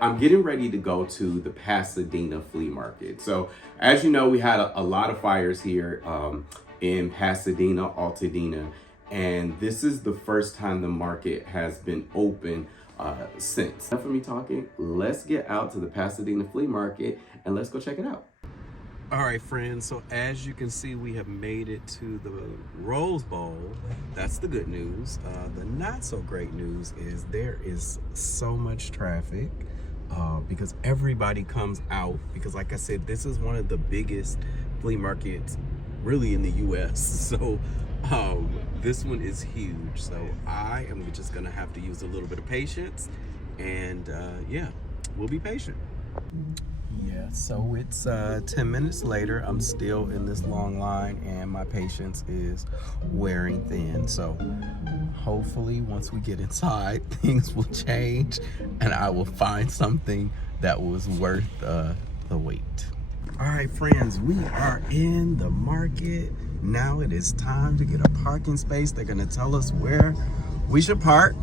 I'm getting ready to go to the Pasadena flea market. So as you know, we had a lot of fires here in Pasadena, Altadena, and this is the first time the market has been open since. Enough of me talking, let's get out to the Pasadena flea market and let's go check it out. All right, friends, so as you can see, we have made it to the Rose Bowl. That's the good news. The not so great news is there is so much traffic because everybody comes out, because like I said, this is one of the biggest flea markets really in the US. So this one is huge. So I am just gonna have to use a little bit of patience, and yeah, we'll be patient. Yeah, so it's 10 minutes later. I'm still in this long line and my patience is wearing thin. So hopefully once we get inside, things will change and I will find something that was worth the wait. All right, friends, we are in the market. Now it is time to get a parking space. They're gonna tell us where we should park.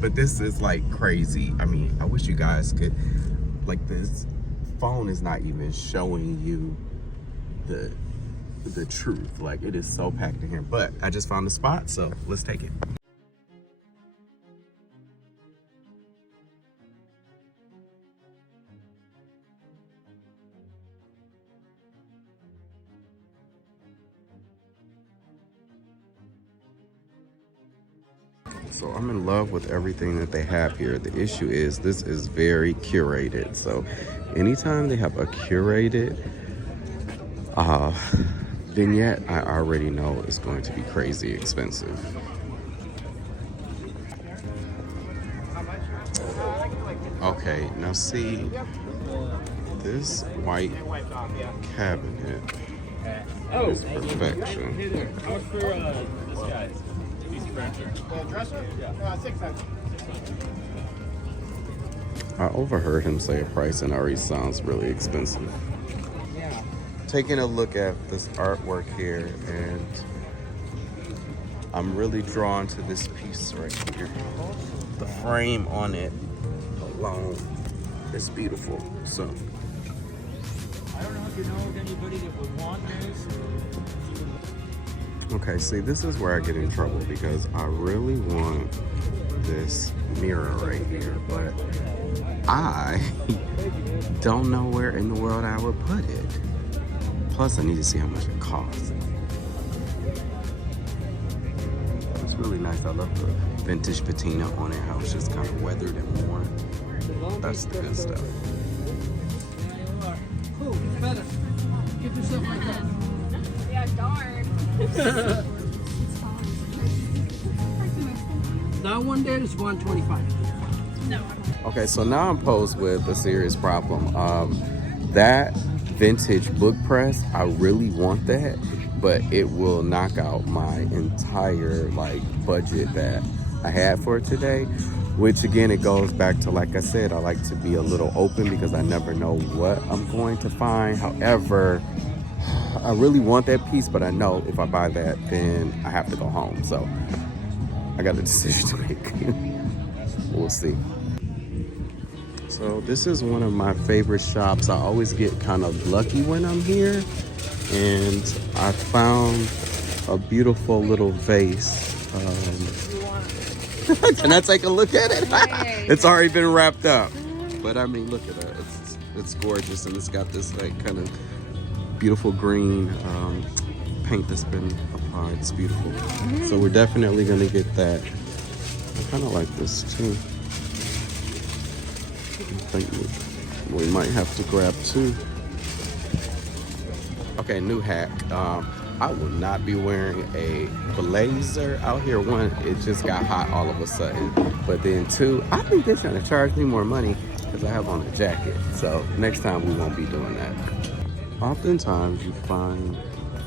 But this is like crazy. I mean, I wish you guys could, like, this phone is not even showing you the truth. Like, it is so packed in here, but I just found the spot, so let's take it. So I'm in love with everything that they have here. The issue is this is very curated. So anytime they have a curated vignette, I already know it's going to be crazy expensive. Okay, now see, this white cabinet is perfection. How much for this guy? The dresser? Yeah. 600. I overheard him say a price and it already sounds really expensive. Yeah. Taking a look at this artwork here, and I'm really drawn to this piece right here. The frame on it alone is beautiful. So I don't know if you know of anybody that would want this. okay, see, this is where I get in trouble because I really want this mirror right here, but I don't know where in the world I would put it. Plus, I need to see how much it costs. It's really nice. I love the vintage patina on it, how it's just kind of weathered and worn. That's the good stuff. Cool, it's better. Give yourself like that. Yeah, darn. That one there is 125. No. Okay, so now I'm posed with a serious problem. That vintage book press, I really want that, but it will knock out my entire like budget that I had for today, which again, it goes back to, like I said, I like to be a little open because I never know what I'm going to find. However, I really want that piece, but I know if I buy that, then I have to go home. So I got a decision to make. We'll see. So this is one of my favorite shops. I always get kind of lucky when I'm here, and I found a beautiful little vase. Can I take a look at it? It's already been wrapped up, but I mean, look at that. It's gorgeous, and it's got this like kind of beautiful green paint that's been applied. It's beautiful. So we're definitely gonna get that. I kind of like this too. I think we might have to grab two. Okay, new hack. I will not be wearing a blazer out here. One, it just got hot all of a sudden. But then two, I think they're trying to charge me more money because I have on a jacket. So next time we won't be doing that. Oftentimes you find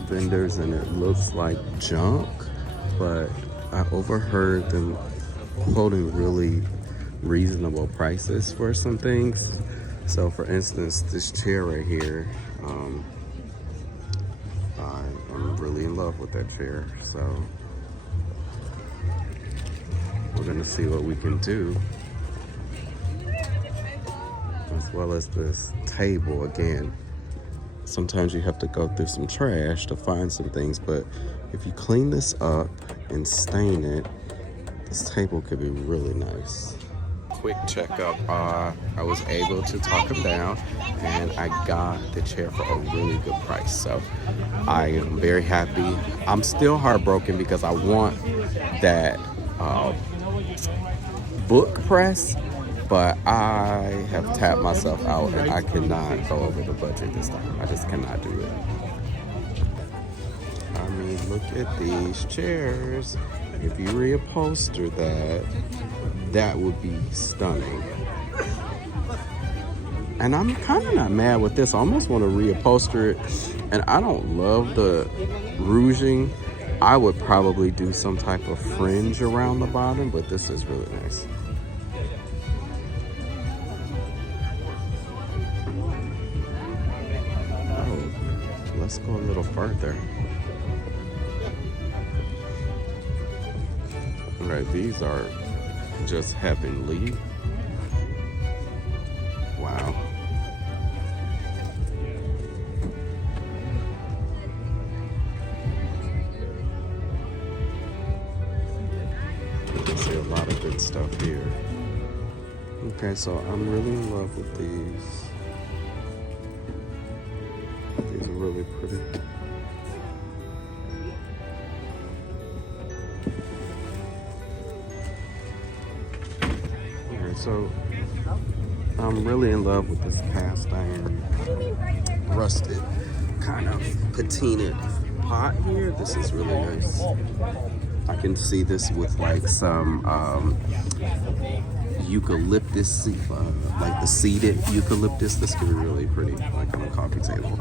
vendors and it looks like junk, but I overheard them quoting really reasonable prices for some things. So for instance, this chair right here, I'm really in love with that chair. So we're gonna see what we can do. as well as this table. Again, sometimes you have to go through some trash to find some things, but if you clean this up and stain it, this table could be really nice. Quick checkup. I was able to talk him down, and I got the chair for a really good price. So I am very happy. I'm still heartbroken because I want that book press, but I have tapped myself out, and I cannot go over the budget this time. I just cannot do it. I mean, look at these chairs. If you reupholster that would be stunning. And I'm kind of not mad with this. I almost want to reupholster it. And I don't love the rouging. I would probably do some type of fringe around the bottom, but this is really nice. Oh, let's go a little further. All right, these are just heavenly. Wow. I see a lot of good stuff here. Okay, so I'm really in love with these. These are really pretty. So I'm really in love with this cast iron rusted kind of patinaed pot here. This is really nice. I can see this with like some eucalyptus, like the seeded eucalyptus. This could be really pretty, like on a coffee table.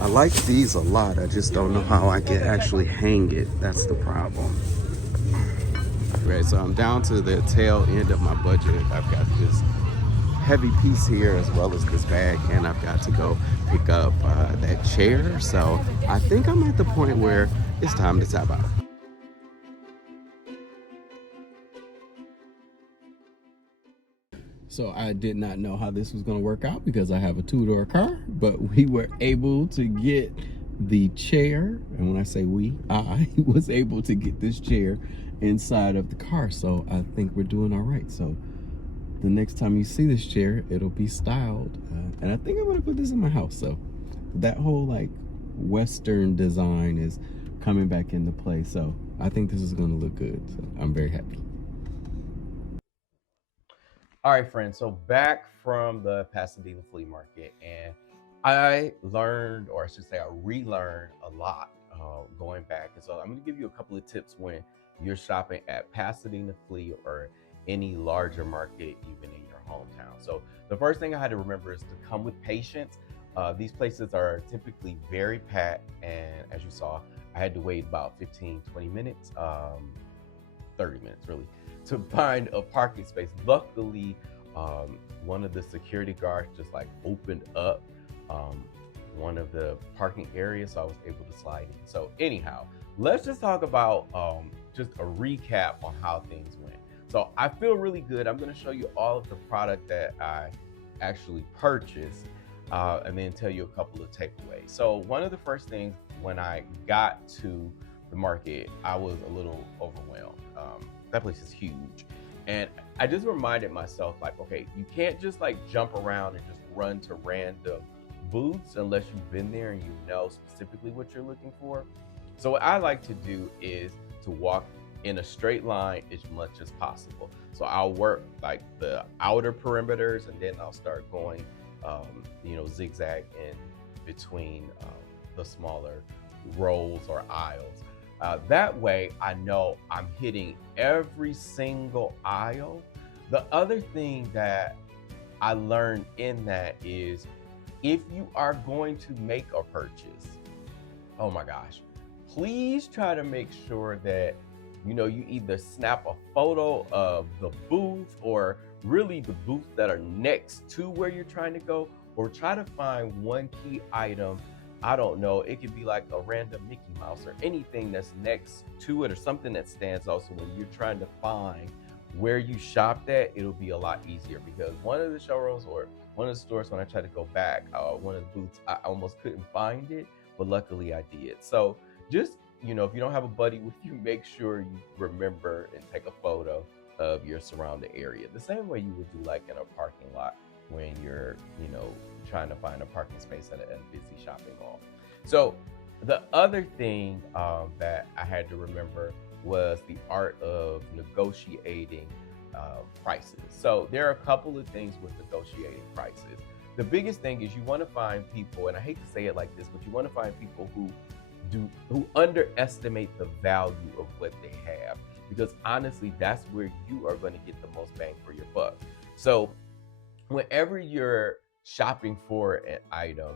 I like these a lot. I just don't know how I can actually hang it. That's the problem. Right, so I'm down to the tail end of my budget. I've got this heavy piece here as well as this bag, and I've got to go pick up that chair. So I think I'm at the point where it's time to tap out. So I did not know how this was going to work out because I have a two-door car, but we were able to get the chair. And when I say we, I was able to get this chair inside of the car. So I think we're doing all right. So the next time you see this chair, it'll be styled. And I think I'm going to put this in my house. So that whole like Western design is coming back into play. So I think this is going to look good. So I'm very happy. All right, friends, so back from the Pasadena flea market, and I learned, or I should say I relearned a lot going back. And so I'm going to give you a couple of tips when you're shopping at Pasadena Flea or any larger market, even in your hometown. So the first thing I had to remember is to come with patience. These places are typically very packed, and as you saw, I had to wait about 15, 20 minutes, 30 minutes really, to find a parking space. Luckily, one of the security guards just like opened up one of the parking areas, so I was able to slide in. So anyhow, let's just talk about just a recap on how things went. So I feel really good. I'm going to show you all of the product that I actually purchased and then tell you a couple of takeaways. So one of the first things when I got to the market, I was a little overwhelmed. That place is huge. And I just reminded myself, like, okay, you can't just like jump around and just run to random booths unless you've been there and you know specifically what you're looking for. So what I like to do is to walk in a straight line as much as possible. So I'll work like the outer perimeters, and then I'll start going, zigzag in between the smaller rows or aisles. That way I know I'm hitting every single aisle. The other thing that I learned in that is if you are going to make a purchase, oh my gosh, please try to make sure that you either snap a photo of the booth or really the booths that are next to where you're trying to go, or try to find one key item. I don't know, it could be like a random Mickey Mouse or anything that's next to it, or something that stands out. So when you're trying to find where you shopped at, it'll be a lot easier, because one of the showrooms or one of the stores, when I tried to go back, one of the booths, I almost couldn't find it, but luckily I did. So just, you know, if you don't have a buddy with you, make sure you remember and take a photo of your surrounding area, the same way you would do like in a parking lot when you're, you know, trying to find a parking space at a busy shopping mall. So the other thing that I had to remember was the art of negotiating prices. So there are a couple of things with negotiating prices. The biggest thing is you want to find people, and I hate to say it like this, but you want to find people who underestimate the value of what they have, because honestly, that's where you are going to get the most bang for your buck. So whenever you're shopping for an item,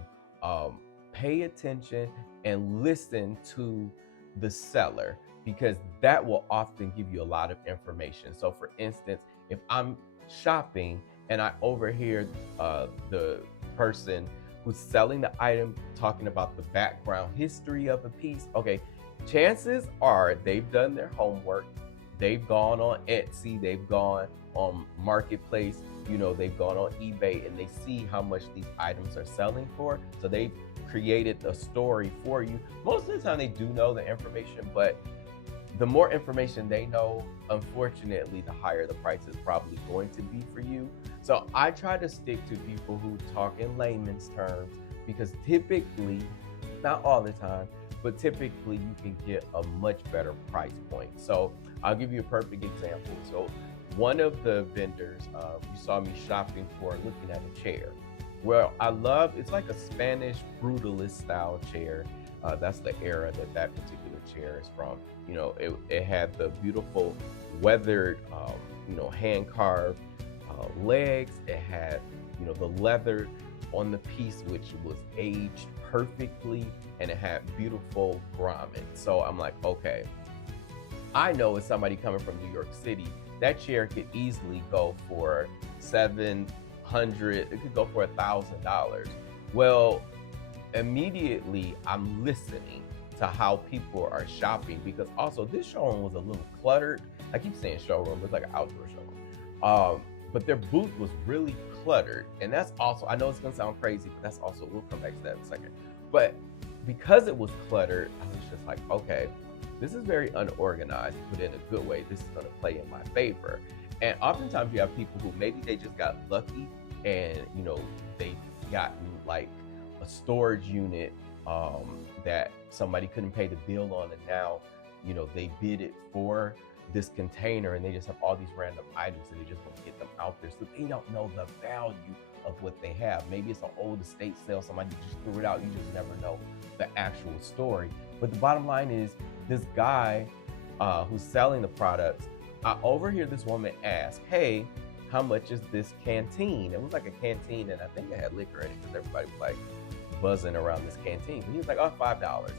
pay attention and listen to the seller, because that will often give you a lot of information. So for instance, if I'm shopping and I overhear the person who's selling the item talking about the background history of a piece, okay, chances are they've done their homework. They've gone on Etsy, they've gone on Marketplace, you know, they've gone on eBay, and they see how much these items are selling for. So they've created a story for you. Most of the time they do know the information, but the more information they know, unfortunately, the higher the price is probably going to be for you. So I try to stick to people who talk in layman's terms, because typically, not all the time, but typically you can get a much better price point. So I'll give you a perfect example. So one of the vendors, you saw me shopping for, looking at a chair. Well, I love, it's like a Spanish brutalist style chair. That's the era that particular chair is from. You know, it had the beautiful weathered, you know, hand carved legs. It had, you know, the leather on the piece, which was aged perfectly, and it had beautiful grommet. So I'm like, okay, I know as somebody coming from New York City, that chair could easily go for $700, it could go for $1,000. Well, immediately I'm listening to how people are shopping, because also this showroom was a little cluttered. I keep saying showroom, it's like an outdoor showroom. But their booth was really cluttered. And that's also, I know it's gonna sound crazy, but that's also, we'll come back to that in a second. But because it was cluttered, I was just like, okay, this is very unorganized, but in a good way. This is gonna play in my favor. And oftentimes you have people who maybe they just got lucky, and you know, they've gotten like a storage unit that somebody couldn't pay the bill on, and now, you know, they bid it for this container, and they just have all these random items, and they just want to get them out there. So they don't know the value of what they have. Maybe it's an old estate sale, somebody just threw it out. You just never know the actual story. But the bottom line is, this guy who's selling the products, I overhear this woman ask, hey, how much is this canteen? It was like a canteen, and I think it had liquor in it, because everybody was like buzzing around this canteen. And he was like, oh, $5.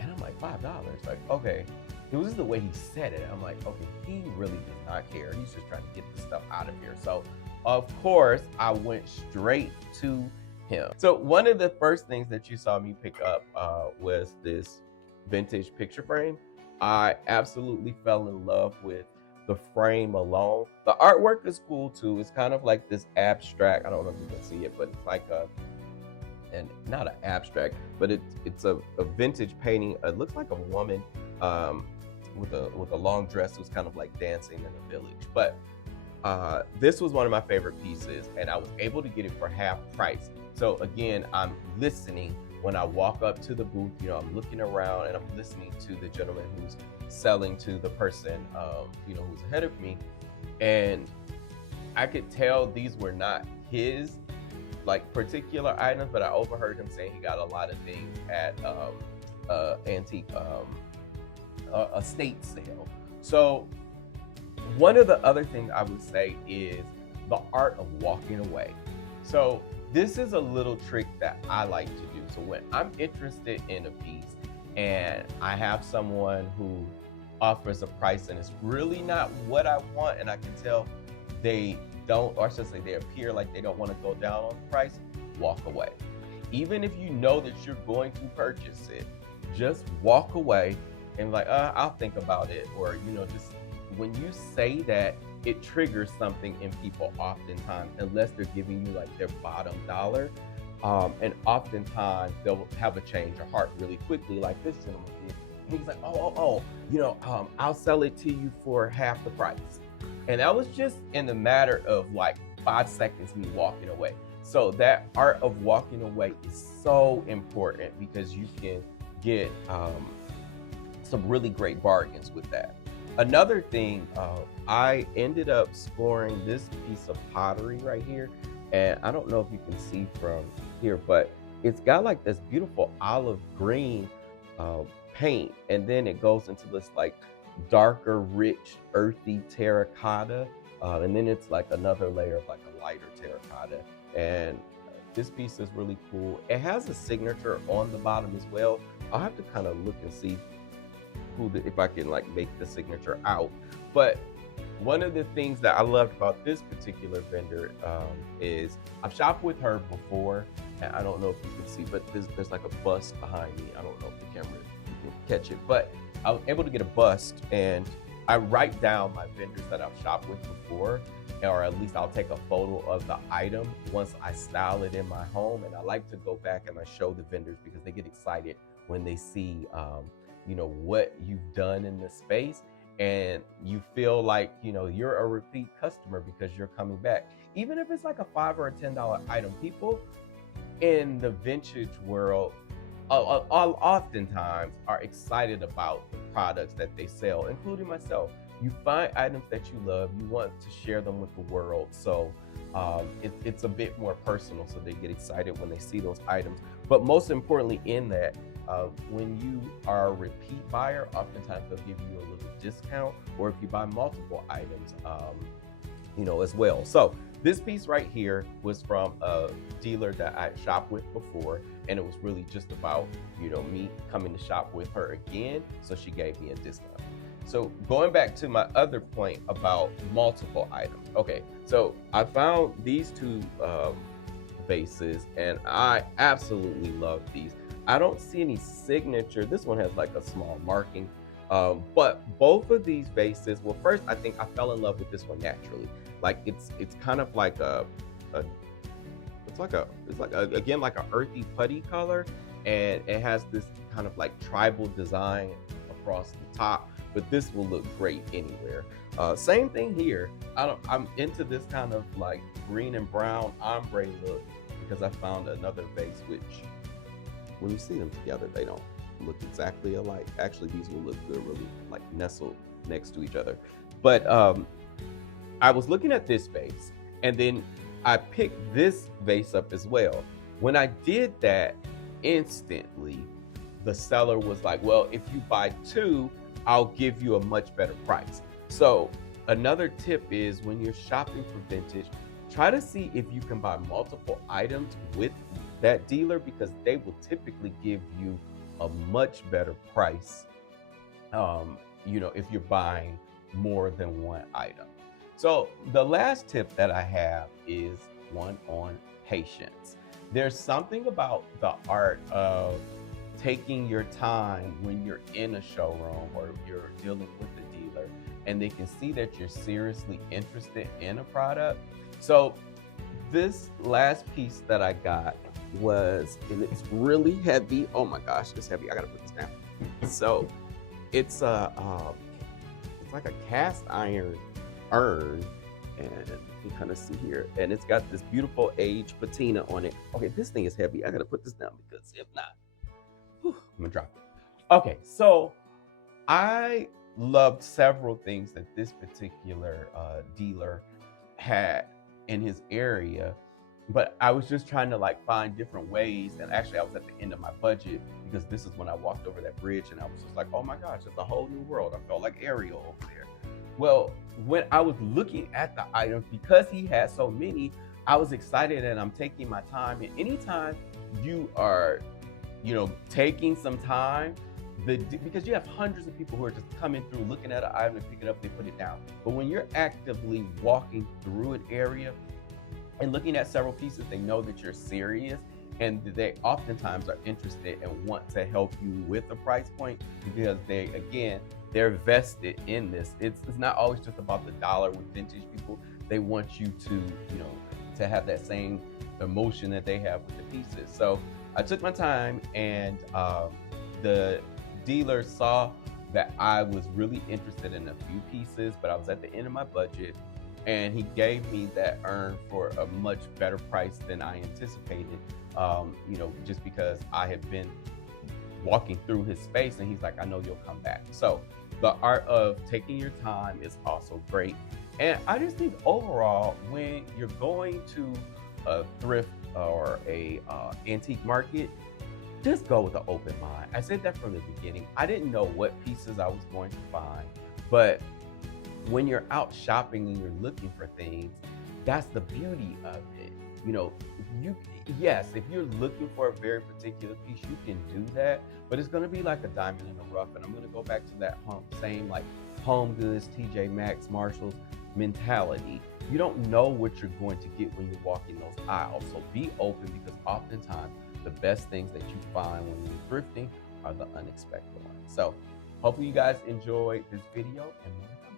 And I'm like, $5? Like, okay. It was just the way he said it. I'm like, okay, he really does not care. He's just trying to get the stuff out of here. So, of course, I went straight to him. So one of the first things that you saw me pick up was this vintage picture frame. I absolutely fell in love with the frame alone. The artwork is cool too. It's kind of like this abstract, I don't know if you can see it, but it's like and not an abstract, but it's a vintage painting. It looks like a woman with a long dress who's kind of like dancing in a village. But this was one of my favorite pieces, and I was able to get it for half price. So again, I'm listening when I walk up to the booth. You know, I'm looking around and I'm listening to the gentleman who's selling to the person, you know, who's ahead of me, and I could tell these were not his like particular items, but I overheard him saying he got a lot of things at antique estate sale. So one of the other things I would say is the art of walking away. So this is a little trick that I like to do. So when I'm interested in a piece and I have someone who offers a price and it's really not what I want, and I can tell they don't, or I should say they appear like they don't want to go down on the price, walk away. Even if you know that you're going to purchase it, just walk away and like, I'll think about it. Or, you know, just when you say that, it triggers something in people oftentimes, unless they're giving you like their bottom dollar. And oftentimes they'll have a change of heart really quickly, like this gentleman did. And he's like, I'll sell it to you for half the price. And that was just in the matter of like 5 seconds me walking away. So that art of walking away is so important because you can get some really great bargains with that. Another thing, I ended up scoring this piece of pottery right here. And I don't know if you can see from here, but it's got like this beautiful olive green paint. And then it goes into this like darker, rich, earthy terracotta. And then it's like another layer of like a lighter terracotta. And this piece is really cool. It has a signature on the bottom as well. I'll have to kind of look and see if I can like make the signature out. But one of the things that I loved about this particular vendor is I've shopped with her before, and I don't know if you can see, but there's like a bust behind me. I don't know if the camera can catch it, but I was able to get a bust, and I write down my vendors that I've shopped with before, or at least I'll take a photo of the item once I style it in my home. And I like to go back and I show the vendors because they get excited when they see what you've done in the space, and you feel like you're a repeat customer because you're coming back. Even if it's like a $5 or a $10 item, people in the vintage world oftentimes are excited about the products that they sell, including myself. You find items that you love, you want to share them with the world, so it's a bit more personal, so they get excited when they see those items. But most importantly in that, when you are a repeat buyer, oftentimes they'll give you a little discount, or if you buy multiple items, as well. So this piece right here was from a dealer that I shopped with before, and it was really just about, me coming to shop with her again, so she gave me a discount. So going back to my other point about multiple items. Okay, so I found these two vases, and I absolutely love these. I don't see any signature. This one has like a small marking, but both of these vases, well, first, I think I fell in love with this one naturally. Like it's kind of like it's like an earthy putty color, and it has this kind of like tribal design across the top, but this will look great anywhere. Same thing here. I'm into this kind of like green and brown ombre look because I found another vase which, when you see them together, they don't look exactly alike. Actually, these will look good really like nestled next to each other. But I was looking at this vase, and then I picked this vase up as well. When I did that, instantly, the seller was like, well, if you buy 2, I'll give you a much better price. So another tip is when you're shopping for vintage, try to see if you can buy multiple items with that dealer, because they will typically give you a much better price, if you're buying more than one item. So the last tip that I have is one on patience. There's something about the art of taking your time when you're in a showroom or you're dealing with the dealer, and they can see that you're seriously interested in a product. So this last piece that I got and it's really heavy. Oh my gosh, it's heavy. I gotta put this down. So it's like a cast iron urn, and you kind of see here, and it's got this beautiful aged patina on it. Okay, this thing is heavy. I gotta put this down because if not, I'm gonna drop it. Okay, so I loved several things that this particular dealer had in his area, but I was just trying to like find different ways. And actually I was at the end of my budget, because this is when I walked over that bridge and I was just like, oh my gosh, it's a whole new world. I felt like Ariel over there. Well, when I was looking at the items, because he had so many, I was excited, and I'm taking my time. And anytime you are, taking some time, because you have hundreds of people who are just coming through, looking at an item and pick it up, they put it down. But when you're actively walking through an area and looking at several pieces, they know that you're serious, and they oftentimes are interested and want to help you with the price point, because they, again, they're vested in this. It's not always just about the dollar with vintage people. They want you to, you know, to have that same emotion that they have with the pieces. So I took my time, and the dealer saw that I was really interested in a few pieces, but I was at the end of my budget, and he gave me that urn for a much better price than I anticipated, you know, just because I had been walking through his space, and he's like, I know you'll come back. So the art of taking your time is also great. And I just think overall, when you're going to a thrift or a antique market, just go with an open mind. I said that from the beginning. I didn't know what pieces I was going to find, but when you're out shopping and you're looking for things, that's the beauty of it. You know, yes, if you're looking for a very particular piece, you can do that, but it's going to be like a diamond in the rough. And I'm going to go back to that same like Home Goods, TJ Maxx, Marshalls mentality. You don't know what you're going to get when you're walking those aisles. So be open, because oftentimes the best things that you find when you're thrifting are the unexpected ones. So hopefully you guys enjoyed this video, and more to come.